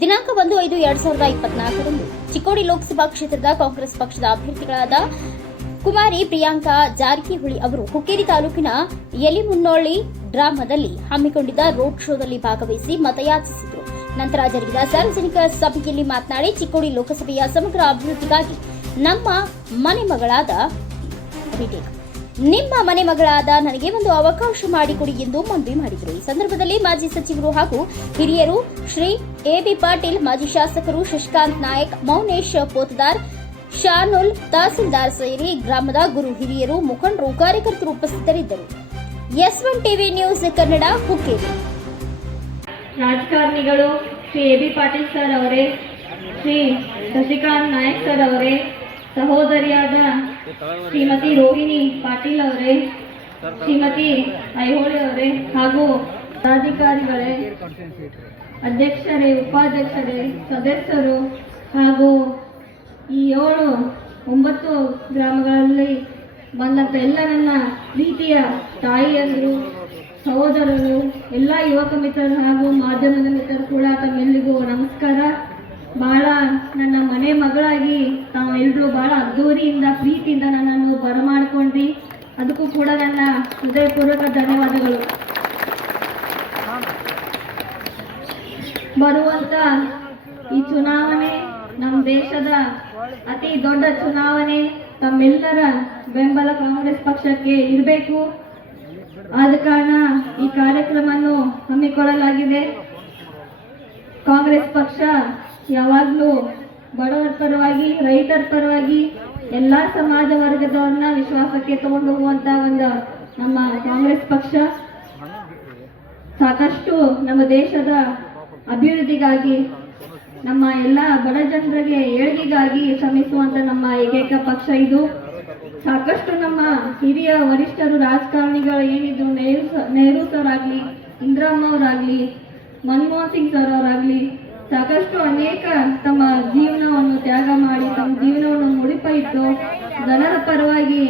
ದಿನಾಂಕ 1/5/2024ರಂದು ಚಿಕ್ಕೋಡಿ ಲೋಕಸಭಾ ಕ್ಷೇತ್ರದ ಕಾಂಗ್ರೆಸ್ ಪಕ್ಷದ ಅಭ್ಯರ್ಥಿಗಳಾದ ಕುಮಾರಿ ಪ್ರಿಯಾಂಕಾ ಜಾರಕಿಹೊಳಿ ಅವರು ಹುಕ್ಕೇರಿ ತಾಲೂಕಿನ ಯಲಿಮುನ್ನೋಳಿ ಗ್ರಾಮದಲ್ಲಿ ಹಮ್ಮಿಕೊಂಡಿದ್ದ ರೋಡ್ ಶೋದಲ್ಲಿ ಭಾಗವಹಿಸಿ ಮತಯಾಚಿಸಿದರು. ನಂತರ ಜರುಗಿದ ಸಾರ್ವಜನಿಕ ಸಭೆಯಲ್ಲಿ ಮಾತನಾಡಿ, ಚಿಕ್ಕೋಡಿ ಲೋಕಸಭೆಯ ಸಮಗ್ರ ಅಭಿವೃದ್ಧಿಗಾಗಿ ನಿಮ್ಮ ಮನೆ ಮಗಳಾದ ನನಗೆ ಒಂದು ಅವಕಾಶ ಮಾಡಿಕೊಡಿ ಎಂದು ಮನವಿ ಮಾಡಿದರು. ಈ ಸಂದರ್ಭದಲ್ಲಿ ಮಾಜಿ ಸಚಿವರು ಹಾಗೂ ಹಿರಿಯರು ಶ್ರೀ ಎಬಿ ಪಾಟೀಲ್, ಮಾಜಿ ಶಾಸಕರು ಶಶಿಕಾಂತ್ ನಾಯಕ್, ಮೌನೇಶ್ ಪೋತದಾರ್, ಶಾನುಲ್ ತಹಸೀಲ್ದಾರ್ ಸೇರಿ ಗ್ರಾಮದ ಗುರು ಹಿರಿಯರು, ಮುಖಂಡರು, ಕಾರ್ಯಕರ್ತರು ಉಪಸ್ಥಿತರಿದ್ದರು. S1 TV news Kannada, Hukkeri. ರಾಜಕಾರಣಿಗಳು ಶ್ರೀ ಎಬಿ ಪಾಟೀಲ್ ಸರ್ ಅವರೇ, ಶ್ರೀ ಶಶಿಕಾಂತ್ ನಾಯಕ್ ಸರ್ ಅವರೇ, ಸಹೋದರಿಯಾದ ಶ್ರೀಮತಿ ರೋಹಿಣಿ ಪಾಟೀಲ್ ಅವರೇ, ಶ್ರೀಮತಿ ಐಹೊಳೆ ಅವರೇ ಹಾಗೂ ಪದಾಧಿಕಾರಿಗಳೇ, ಅಧ್ಯಕ್ಷರೇ, ಉಪಾಧ್ಯಕ್ಷರೇ, ಸದಸ್ಯರು ಹಾಗೂ ಈ 7-9 ಗ್ರಾಮಗಳಲ್ಲಿ ಬಂದಂಥ ಎಲ್ಲ ನನ್ನ ಪ್ರೀತಿಯ ತಾಯಿಯಂದರು, ಸಹೋದರರು, ಎಲ್ಲ ಯುವಕ ಮಿತ್ರರು ಹಾಗೂ ಮಾಧ್ಯಮದ ಮಿತ್ರರು ಕೂಡ ತಮ್ಮೆಲ್ಲರಿಗೂ ನಮಸ್ಕಾರ. ಬಹಳ ನನ್ನ ಮನೆ ಮಗಳಾಗಿ ತಾವೆಲ್ಲರೂ ಬಹಳ ಅದ್ದೂರಿಯಿಂದ ಪ್ರೀತಿಯಿಂದ ನನ್ನನ್ನು ಬರಮಾಡಿಕೊಂಡ್ರಿ. ಅದಕ್ಕೂ ಕೂಡ ನನ್ನ ಹೃದಯಪೂರ್ವಕ ಧನ್ಯವಾದಗಳು. ಬರುವಂತ ಈ ಚುನಾವಣೆ ನಮ್ಮ ದೇಶದ ಅತಿ ದೊಡ್ಡ ಚುನಾವಣೆ. ತಮ್ಮೆಲ್ಲರ ಬೆಂಬಲ ಕಾಂಗ್ರೆಸ್ ಪಕ್ಷಕ್ಕೆ ಇರಬೇಕು. ಆದ ಕಾರಣ ಈ ಕಾರ್ಯಕ್ರಮವನ್ನು ಹಮ್ಮಿಕೊಳ್ಳಲಾಗಿದೆ. ಕಾಂಗ್ರೆಸ್ ಪಕ್ಷ ಯಾವಾಗಲೂ ಬಡವರ ಪರವಾಗಿ, ರೈತರ ಪರವಾಗಿ, ಎಲ್ಲ ಸಮಾಜ ವರ್ಗದವ್ರನ್ನ ವಿಶ್ವಾಸಕ್ಕೆ ತಗೊಂಡು ಹೋಗುವಂತ ಒಂದು ನಮ್ಮ ಕಾಂಗ್ರೆಸ್ ಪಕ್ಷ ಸಾಕಷ್ಟು ನಮ್ಮ ದೇಶದ ಅಭಿವೃದ್ಧಿಗಾಗಿ, ನಮ್ಮ ಎಲ್ಲ ಬಡ ಜನರಿಗೆ ಏಳಿಗೆಗಾಗಿ ಶ್ರಮಿಸುವಂತ ನಮ್ಮ ಏಕೈಕ ಪಕ್ಷ ಇದು. ಸಾಕಷ್ಟು ನಮ್ಮ ಹಿರಿಯ ವರಿಷ್ಠರು, ರಾಜಕಾರಣಿಗಳು ಏನಿದ್ರು, ನೆಹರು ಸರ್ ಆಗಲಿ, ಇಂದಿರಮ್ಮ ಅವರಾಗಲಿ, ಮನಮೋಹನ್ ಸಿಂಗ್ ಸರ್ ಅವರಾಗಲಿ, ಸಾಕಷ್ಟು ಅನೇಕ ತಮ್ಮ ಜೀವನವನ್ನು ತ್ಯಾಗ ಮಾಡಿ, ತಮ್ಮ ಜೀವನವನ್ನು ಮುಡಿಪ ಇಟ್ಟು ಜನರ ಪರವಾಗಿ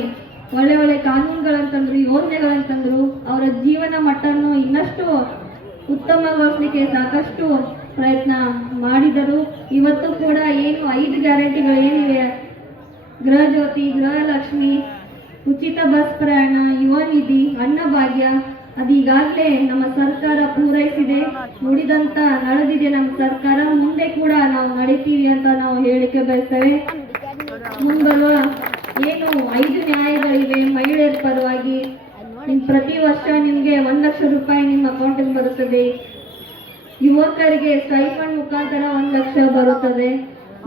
ಒಳ್ಳೆ ಒಳ್ಳೆ ಕಾನೂನುಗಳಂತಂದ್ರು, ಯೋಜನೆಗಳಂತಂದ್ರು, ಅವರ ಜೀವನ ಮಟ್ಟವನ್ನು ಇನ್ನಷ್ಟು ಉತ್ತಮಗೊಳಿಸಲಿಕ್ಕೆ ಸಾಕಷ್ಟು ಪ್ರಯತ್ನ ಮಾಡಿದರು. ಇವತ್ತು ಕೂಡ ಏನು 5 ಗ್ಯಾರಂಟಿಗಳು ಏನಿವೆ, ಗೃಹ ಜ್ಯೋತಿ, ಗೃಹಲಕ್ಷ್ಮಿ, ಉಚಿತ ಬಸ್ ಪ್ರಯಾಣ, ಯುವ ನಿಧಿ, ಅನ್ನಭಾಗ್ಯ, ಅದು ಈಗಾಗಲೇ ನಮ್ಮ ಸರ್ಕಾರ ಪೂರೈಸಿದೆ. ನುಡಿದಂತ ನಡೆದಿದೆ ನಮ್ಮ ಸರ್ಕಾರ. ಮುಂದೆ ಕೂಡ ನಾವು ನಡೀತೀವಿ ಅಂತ ನಾವು ಹೇಳಿಕೆ ಬಯಸ್ತೇವೆ. ಮುಂಬರುವ ಏನು 5 ನ್ಯಾಯಗಳಿವೆ ಮಹಿಳೆಯರ ಪರವಾಗಿ, ಪ್ರತಿ ವರ್ಷ ನಿಮಗೆ 1 ಲಕ್ಷ ರೂಪಾಯಿ ನಿಮ್ಮ ಅಕೌಂಟಿಗೆ ಬರುತ್ತದೆ. ಯುವಕರಿಗೆ ಸ್ಟೈಫಂಡ್ ಮುಖಾಂತರ 1 ಲಕ್ಷ ಬರುತ್ತದೆ.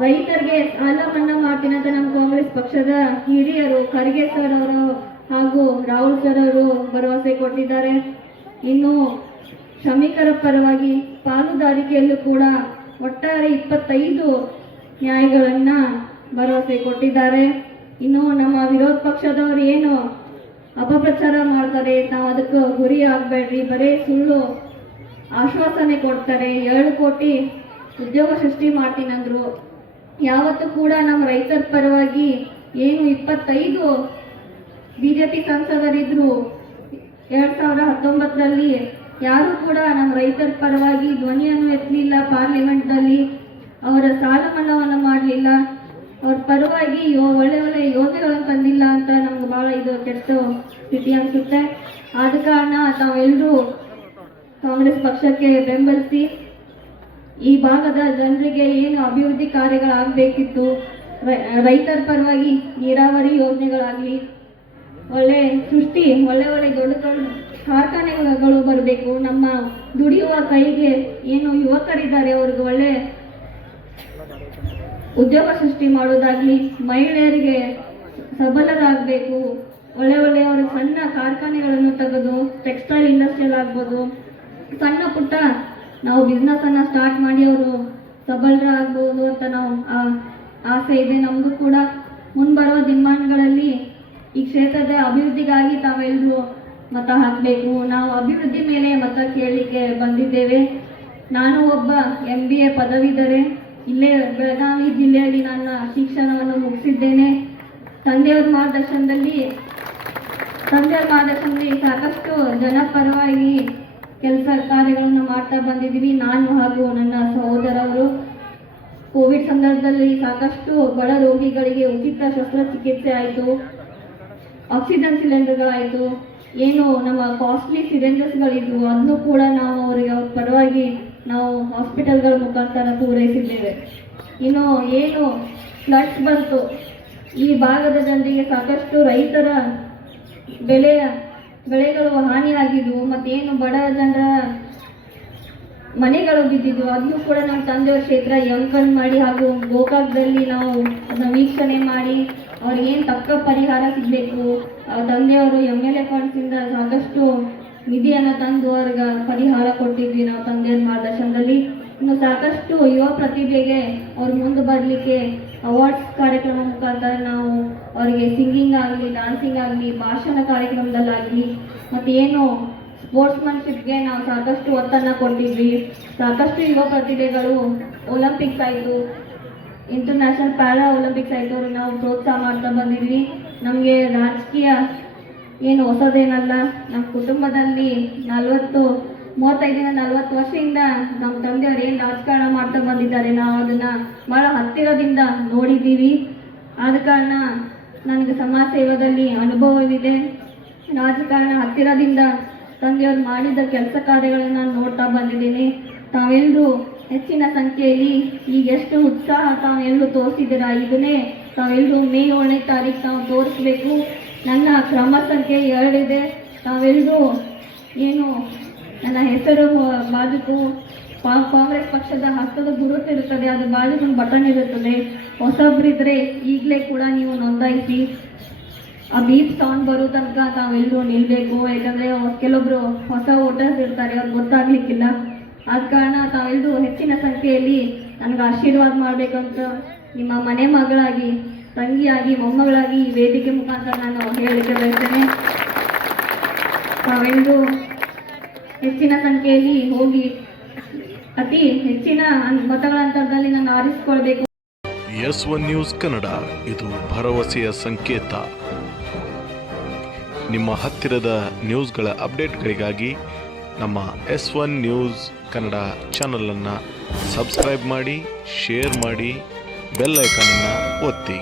ರೈತರಿಗೆ ಸಾಲ ಮನ್ನಾ ಮಾಡ್ತೀನಿ ಅಂತ ನಮ್ಮ ಕಾಂಗ್ರೆಸ್ ಪಕ್ಷದ ಹಿರಿಯರು ಖರ್ಗೆ ಸರ್ ಅವರು ಹಾಗೂ ರಾಹುಲ್ ಸರ್ ಅವರು ಭರವಸೆ ಕೊಟ್ಟಿದ್ದಾರೆ. ಇನ್ನು ಶ್ರಮಿಕರ ಪರವಾಗಿ ಪಾಲುದಾರಿಕೆಯಲ್ಲೂ ಕೂಡ ಒಟ್ಟಾರೆ 25 ನ್ಯಾಯಗಳನ್ನ ಭರವಸೆ ಕೊಟ್ಟಿದ್ದಾರೆ. ಇನ್ನು ನಮ್ಮ ವಿರೋಧ ಪಕ್ಷದವರು ಏನು ಅಪಪ್ರಚಾರ ಮಾಡ್ತಾರೆ, ನಾವು ಅದಕ್ಕೆ ಗುರಿ ಆಗಬೇಡ್ರಿ, ಬರೀ ಸುಳ್ಳು ಆಶ್ವಾಸನೆ ಕೊಡ್ತಾರೆ. 7 ಕೋಟಿ ಉದ್ಯೋಗ ಸೃಷ್ಟಿ ಮಾಡ್ತೀನಂದ್ರು. ಯಾವತ್ತೂ ಕೂಡ ನಮ್ಮ ರೈತರ ಪರವಾಗಿ ಏನು 25 ಬಿಜೆಪಿ ಸಂಸದರಿದ್ರು 2019ರಲ್ಲಿ ಯಾರು ಕೂಡ ನಮ್ಮ ರೈತರ ಪರವಾಗಿ ಧ್ವನಿಯನ್ನು ಎತ್ತಲಿಲ್ಲ. ಪಾರ್ಲಿಮೆಂಟ್ನಲ್ಲಿ ಅವರ ಸಾಲ ಮನ್ನಾವನ್ನು ಮಾಡಲಿಲ್ಲ. ಅವ್ರ ಪರವಾಗಿ ಒಳ್ಳೆ ಒಳ್ಳೆ ಯೋಜನೆಗಳನ್ನು ತಂದಿಲ್ಲ ಅಂತ ನಮ್ಗೆ ಬಹಳ ಇದು ಕೆಟ್ಟ ಸ್ಥಿತಿ ಅನಿಸುತ್ತೆ. ಆದ ಕಾರಣ ತಾವೆಲ್ಲರೂ ಕಾಂಗ್ರೆಸ್ ಪಕ್ಷಕ್ಕೆ ಬೆಂಬಲಿಸಿ ಈ ಭಾಗದ ಜನರಿಗೆ ಏನು ಅಭಿವೃದ್ಧಿ ಕಾರ್ಯಗಳಾಗಬೇಕಿತ್ತು, ರೈತರ ಪರವಾಗಿ ನೀರಾವರಿ ಯೋಜನೆಗಳಾಗಲಿ, ಒಳ್ಳೆ ಸೃಷ್ಟಿ, ಒಳ್ಳೆ ಒಳ್ಳೆ ದೊಡ್ಡ ದೊಡ್ಡ ಕಾರ್ಖಾನೆಗಳು ಬರಬೇಕು. ನಮ್ಮ ದುಡಿಯುವ ಕೈಗೆ ಏನು ಯುವಕರಿದ್ದಾರೆ ಅವ್ರಿಗೆ ಒಳ್ಳೆ ಉದ್ಯೋಗ ಸೃಷ್ಟಿ ಮಾಡೋದಾಗ್ಲಿ, ಮಹಿಳೆಯರಿಗೆ ಸಬಲರಾಗಬೇಕು. ಒಳ್ಳೆ ಒಳ್ಳೆ ಅವ್ರಿಗೆ ಸಣ್ಣ ಕಾರ್ಖಾನೆಗಳನ್ನು ತೆಗೆದು ಟೆಕ್ಸ್ಟೈಲ್ ಇಂಡಸ್ಟ್ರಿಯಲ್ ಆಗ್ಬೋದು, ಸಣ್ಣ ಪುಟ್ಟ ನಾವು ಬಿಸ್ನೆಸ್ ಅನ್ನ ಸ್ಟಾರ್ಟ್ ಮಾಡಿ ಅವರು ಸಬಲರಾಗ್ಬೋದು ಅಂತ ನಾವು ಆಸೆ ಇದೆ ನಮ್ದು ಕೂಡ. ಮುಂಬರುವ ದಿನಮಾನಗಳಲ್ಲಿ ಈ ಕ್ಷೇತ್ರದ ಅಭಿವೃದ್ಧಿಗಾಗಿ ತಾವೆಲ್ಲರೂ ಮತ ಹಾಕಬೇಕು. ನಾವು ಅಭಿವೃದ್ಧಿ ಮೇಲೆ ಮತ ಕೇಳಲಿಕ್ಕೆ ಬಂದಿದ್ದೇವೆ. ನಾನು ಒಬ್ಬ MBA ಪದವೀಧರೆ. ಇಲ್ಲೇ ಬೆಳಗಾವಿ ಜಿಲ್ಲೆಯಲ್ಲಿ ನನ್ನ ಶಿಕ್ಷಣವನ್ನು ಮುಗಿಸಿದ್ದೇನೆ. ತಂದೆಯವರ ಮಾರ್ಗದರ್ಶನದಲ್ಲಿ ಸಾಕಷ್ಟು ಜನಪರವಾಗಿ ಕೆಲಸ ಕಾರ್ಯಗಳನ್ನು ಮಾಡ್ತಾ ಬಂದಿದ್ದೀವಿ. ನಾನು ಹಾಗೂ ನನ್ನ ಸಹೋದರರು ಕೋವಿಡ್ ಸಂದರ್ಭದಲ್ಲಿ ಸಾಕಷ್ಟು ಬಡ ರೋಗಿಗಳಿಗೆ ಉಚಿತ ಶಸ್ತ್ರಚಿಕಿತ್ಸೆ ಆಯಿತು, ಆಕ್ಸಿಜನ್ ಸಿಲಿಂಡರ್ಗಳಾಯಿತು, ಏನು ನಮ್ಮ ಕಾಸ್ಟ್ಲಿ ಸಿಲಿಂಡರ್ಸ್ಗಳಿದ್ವು ಅದನ್ನು ಕೂಡ ನಾವು ಅವರಿಗೆ ಅವ್ರ ಪರವಾಗಿ ನಾವು ಹಾಸ್ಪಿಟಲ್ಗಳ ಮುಖಾಂತರ ಪೂರೈಸಿದ್ದೇವೆ. ಇನ್ನು ಏನು ಫ್ಲಡ್ಸ್ ಬಂತು, ಈ ಭಾಗದ ಜನರಿಗೆ ಸಾಕಷ್ಟು ರೈತರ ಬೆಳೆಗಳು ಹಾನಿಯಾಗಿದ್ವು, ಮತ್ತೇನು ಬಡ ಜನರ ಮನೆಗಳು ಬಿದ್ದಿದ್ವು, ಅದನ್ನು ಕೂಡ ನಮ್ಮ ತಂದೆಯವ್ರ ಕ್ಷೇತ್ರ ಯಂಕನ್ ಮಾಡಿ ಹಾಗೂ ಗೋಕಾಕದಲ್ಲಿ ನಾವು ಅದನ್ನ ವೀಕ್ಷಣೆ ಮಾಡಿ ಅವ್ರಿಗೆ ಏನು ತಕ್ಕ ಪರಿಹಾರ ಸಿಗಬೇಕು, ತಂದೆಯವರು MLA ಫಂಡ್ಸಿಂದ ಸಾಕಷ್ಟು ನಿಧಿಯನ್ನು ತಂದು ಅವ್ರಿಗೆ ಪರಿಹಾರ ಕೊಟ್ಟಿದ್ವಿ ನಾವು ತಂದೆಯವ್ರ ಮಾರ್ಗದರ್ಶನದಲ್ಲಿ. ಇನ್ನು ಸಾಕಷ್ಟು ಯುವ ಪ್ರತಿಭೆಗೆ ಅವ್ರು ಮುಂದೆ ಬರಲಿಕ್ಕೆ ಅವಾರ್ಡ್ಸ್ ಕಾರ್ಯಕ್ರಮ ಮುಖಾಂತರ ನಾವು ಅವರಿಗೆ ಸಿಂಗಿಂಗ್ ಆಗಲಿ, ಡ್ಯಾನ್ಸಿಂಗ್ ಆಗಲಿ, ಭಾಷಣ ಕಾರ್ಯಕ್ರಮದಲ್ಲಾಗಲಿ ಮತ್ತು ಏನು ಸ್ಪೋರ್ಟ್ಸ್ಮನ್ಶಿಪ್ಗೆ ನಾವು ಸಾಕಷ್ಟು ಒತ್ತನ್ನು ಕೊಟ್ಟಿದ್ವಿ. ಸಾಕಷ್ಟು ಯುವ ಪ್ರತಿಭೆಗಳು ಒಲಿಂಪಿಕ್ಸ್ ಆಯಿತು, ಇಂಟರ್ನ್ಯಾಷನಲ್ ಪ್ಯಾರಾ ಒಲಿಂಪಿಕ್ಸ್ ಆಯಿತು, ಅವ್ರಿಗೆ ನಾವು ಪ್ರೋತ್ಸಾಹ ಮಾಡ್ತಾ ಬಂದಿದ್ವಿ. ನಮಗೆ ರಾಜಕೀಯ ಏನು ಹೊಸದೇನಲ್ಲ, ನಮ್ಮ ಕುಟುಂಬದಲ್ಲಿ 35-40 ವರ್ಷದಿಂದ ನಮ್ಮ ತಂದೆಯವರು ಏನು ರಾಜಕಾರಣ ಮಾಡ್ತಾ ಬಂದಿದ್ದಾರೆ, ನಾವು ಅದನ್ನು ಭಾಳ ಹತ್ತಿರದಿಂದ ನೋಡಿದ್ದೀವಿ. ಆದ ಕಾರಣ ನನಗೆ ಸಮಾಜ ಸೇವೆಯಲ್ಲಿ ಅನುಭವವಿದೆ. ರಾಜಕಾರಣ ಹತ್ತಿರದಿಂದ ತಂದೆಯವರು ಮಾಡಿದ ಕೆಲಸ ಕಾರ್ಯಗಳನ್ನು ನೋಡ್ತಾ ಬಂದಿದ್ದೀನಿ. ತಾವೆಲ್ಲರೂ ಹೆಚ್ಚಿನ ಸಂಖ್ಯೆಯಲ್ಲಿ ಈಗ ಎಷ್ಟು ಉತ್ಸಾಹ ತಾವೆಲ್ಲರೂ ತೋರಿಸಿದ್ದೀರಾ, ಇದನ್ನೇ ತಾವೆಲ್ಲರೂ ಮೇ 7ನೇ ತಾರೀಕು ತಾವು ತೋರಿಸ್ಬೇಕು. ನನ್ನ ಕ್ರಮ ಸಂಖ್ಯೆ 2 ಇದೆ. ತಾವೆಲ್ಲರೂ ಏನು ನನ್ನ ಹೆಸರು ಬಾಜುಕು ಕಾಂಗ್ರೆಸ್ ಪಕ್ಷದ ಹಸ್ತದ ಗುರುತಿರುತ್ತದೆ, ಅದು ಬಾಜುಕು ಒಂದು ಬಟನ್ ಇರುತ್ತದೆ. ಹೊಸಬ್ರಿದ್ರೆ ಈಗಲೇ ಕೂಡ ನೀವು ನೋಂದಾಯಿಸಿ. ಆ ಬೀಪ್ ಸೌಂಡ್ ಬರೋ ತನಕ ತಾವೆಲ್ಲರೂ ನಿಲ್ಲಬೇಕು. ಯಾಕಂದರೆ ಕೆಲವೊಬ್ಬರು ಹೊಸ ವೋಟರ್ಸ್ ಇರ್ತಾರೆ, ಅವ್ರಿಗೆ ಗೊತ್ತಾಗ್ಲಿಕ್ಕಿಲ್ಲ. ಆದ ಕಾರಣ ತಾವೆಲ್ಲರೂ ಹೆಚ್ಚಿನ ಸಂಖ್ಯೆಯಲ್ಲಿ ನನಗೆ ಆಶೀರ್ವಾದ ಮಾಡಬೇಕಂತ ನಿಮ್ಮ ಮನೆ ಮಗಳಾಗಿ, ತಂಗಿಯಾಗಿ, ಮೊಮ್ಮಗಳಾಗಿ ಈ ವೇದಿಕೆ ಮುಖಾಂತರ ನಾನು ಹೇಳಲಿಕ್ಕೆ ಬಯಸ್ತೇನೆ. ತಾವೆಲ್ಲರೂ ಹೆಚ್ಚಿನ ಸಂಖ್ಯೆಯಲ್ಲಿ ಹೋಗಿ ಅತಿ ಹೆಚ್ಚಿನ ಮತಗಳ ಅಂತರದಲ್ಲಿ ನಾನು ಆರಿಸಿಕೊಳ್ಬೇಕು. S1 ನ್ಯೂಸ್ ಕನ್ನಡ, ಇದು ಭರವಸೆಯ ಸಂಕೇತ. ನಿಮ್ಮ ಹತ್ತಿರದ ನ್ಯೂಸ್ಗಳ ಅಪ್ಡೇಟ್ಗಳಿಗಾಗಿ ನಮ್ಮ S1 ನ್ಯೂಸ್ ಕನ್ನಡ ಚಾನಲನ್ನು ಸಬ್ಸ್ಕ್ರೈಬ್ ಮಾಡಿ, ಶೇರ್ ಮಾಡಿ, ಬೆಲ್ ಐಕಾನನ್ನು ಒತ್ತಿ.